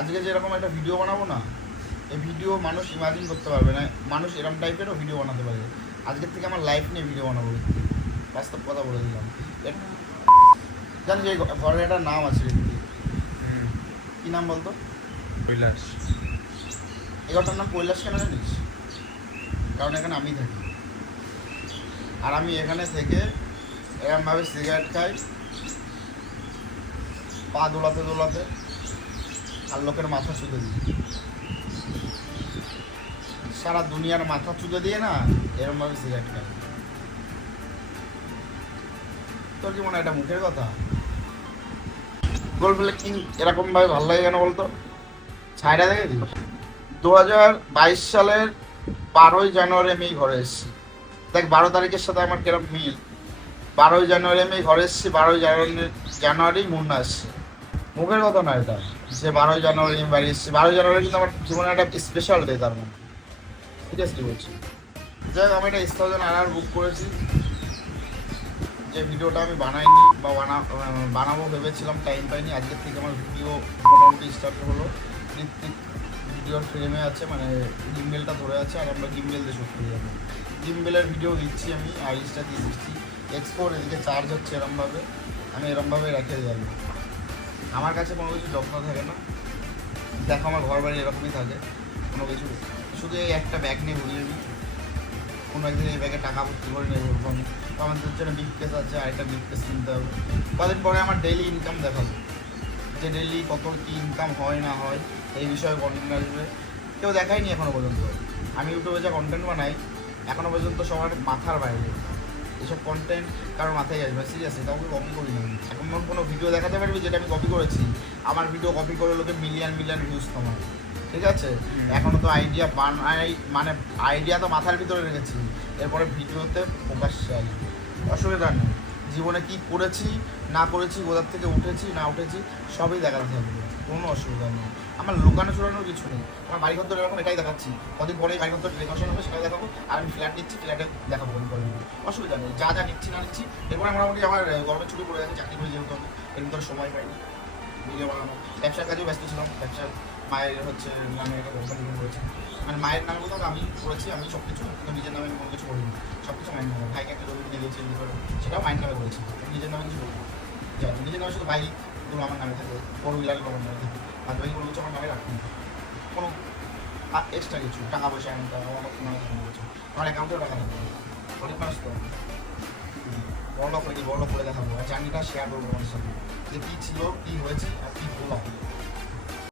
আজকে যেরকম একটা ভিডিও বানাবো না, এই ভিডিও মানুষ ইমাজিন করতে পারবে না, মানুষ এরকম টাইপেরও ভিডিও বানাতে পারে। আজকের থেকে আমার লাইফ নিয়ে ভিডিও বানাবো, বাস্তব কথা বলে দিলাম। জানি যে ঘরের একটা নাম আছে, কি নাম বলতো? কৈলাস। এই ঘরটার নাম কৈলাস কেন জানিস? কারণ এখানে আমি থাকি, আর আমি এখানে থেকে এরকমভাবে সিগারেট খাই, পা দোলাতে দোলাতে, আর লোকের মাথা চুদে দিই, সারা দুনিয়ার মাথা চুদে দিয়ে না এরকমভাবে সিগারেট খাই। তোর কি মনে হয় এটা মুখের কথা? গোল ফ্লেক্সিং এরকমভাবে ভালো লাগে কেন বলতো? ছাইটা দেখে দিই। 2022 সালের 12ই জানুয়ারি আমি এই ঘরে এসেছি। দেখ 12 তারিখের সাথে আমার কিরকম মিল। 12ই জানুয়ারি আমি ঘরে এসেছি, 12ই জানুয়ারি মুন্না এসছে। মুখের কথা না এটা, যে 12ই জানুয়ারি আমি বাড়ি এসেছি। 12ই জানুয়ারি কিন্তু আমার জীবনে একটা স্পেশাল ডে, তার মধ্যে সিরিয়াসলি বলছি। যাই হোক, আমি একটা S1000 বুক করেছি, যে ভিডিওটা আমি বানাইনি বা বানাবো ভেবেছিলাম, টাইম পাইনি। আজকের থেকে আমার ভিডিও মোটামুটি স্টার্ট হলো। ঋত্বিক ভিডিওর ফ্রেমে আছে, মানে গিম্বেলটা ধরে আছে, আর আমরা গিম্বেল দিয়ে শুট করে যাবো। গিম্বেলের ভিডিও দিচ্ছি আমি, আর ইনস্টা দিয়ে দিচ্ছি। এক্সপোর্ট এদিকে চার্জ হচ্ছে এরমভাবে, আমি এরমভাবে রেখে যাবো। আমার কাছে কোনো কিছু যত্ন থাকে না। দেখো আমার ঘর বাড়ি এরকমই থাকে, কোনো কিছু শুধু এই একটা ব্যাগ নিয়ে ঘুরিয়ে নিই। কোনো একদিন এই ব্যাগে টাকা ভর্তি করে নেবো, আমাদের জন্য বিগ কেস আছে, আরেকটা বিগ কেস কিনতে হবে। কদিন পরে আমার ডেইলি ইনকাম দেখাবো, যে ডেইলি কত কী ইনকাম হয় না হয়, এই বিষয়ে কন্টেন্ট আসবে। কেউ দেখায়নি এখনও পর্যন্ত। আমি ইউটিউবে যা কন্টেন্ট বানাই এখনও পর্যন্ত সবার মাথার বাইরে। এসব কন্টেন্ট কারোর মাথায় আসবে, সিরিয়াসলি কাউকে কপি করি না। এখন কোনো ভিডিও দেখাতে পারবি যেটা আমি কপি করেছি? আমার ভিডিও কপি করে লোকে মিলিয়ন মিলিয়ন ভিউজ তোমার, ঠিক আছে? এখনও তো আইডিয়া বানাই, মানে আইডিয়া তো মাথার ভিতরে রেখেছি, এরপরে ভিডিওতে প্রকাশ্যে আসবে, অসুবিধা নেই। জীবনে কি করেছি না করেছি, কোথার থেকে উঠেছি না উঠেছি, সবই দেখাতে থাকবে, কোনো অসুবিধা নেই। আমার লুকানো চুরানোর কিছু নেই। আমার বাড়ি ঘর এরকম এটাই দেখাচ্ছি, কদিন পরে বাড়ি ঘর ডেকোরেশন হবে সেটাই দেখাবো, আর আমি ফ্ল্যাট নিচ্ছি, ফ্ল্যাটে দেখাবো করে অসুবিধা নেই। যা যা নিচ্ছি না নিচ্ছি। এরপরে মোটামুটি আমার গরমের ছুটি পড়ে গেছে, চাকরি করে যেহেতু আমি এর ভিতরে সময় পাইনি ভিডিও বানানো। ব্যবসার কাজেও ব্যস্ত ছিলাম, ব্যবসার মায়ের হচ্ছে নামে একটা কোম্পানি করেছি, মানে মায়ের নামে কোথাও আমি করেছি, আমি সব কিছু, কিন্তু নিজের নামে কোনো কিছু করিনি, সব কিছু মায়ের নামে। ভাইকে একটা জমি কিনে দিয়েছি এমনি করে, সেটাও মায়ের নামে করেছি, নিজের নামে কিছু করিনি। যাই নিজের নামে শুধু বাইকগুলো আমার নামে থাকে, ফোর হুইলারগুলো আমার নামে থাকে, আর বাকি কোনো কিছু আমার নামে রাখি না। কোনো এক্সট্রা কিছু টাকা পয়সা আনতে আমার নামে কিছু আমার অ্যাকাউন্টেও টাকা থাকবে। অনেক মানুষ তো বড় লোক হয়নি, বড় লোক করে দেখাবো, আর জার্নিটা শেয়ার করবো আমার সাথে, যে কী ছিল, কী হয়েছে, আর কী হলাম।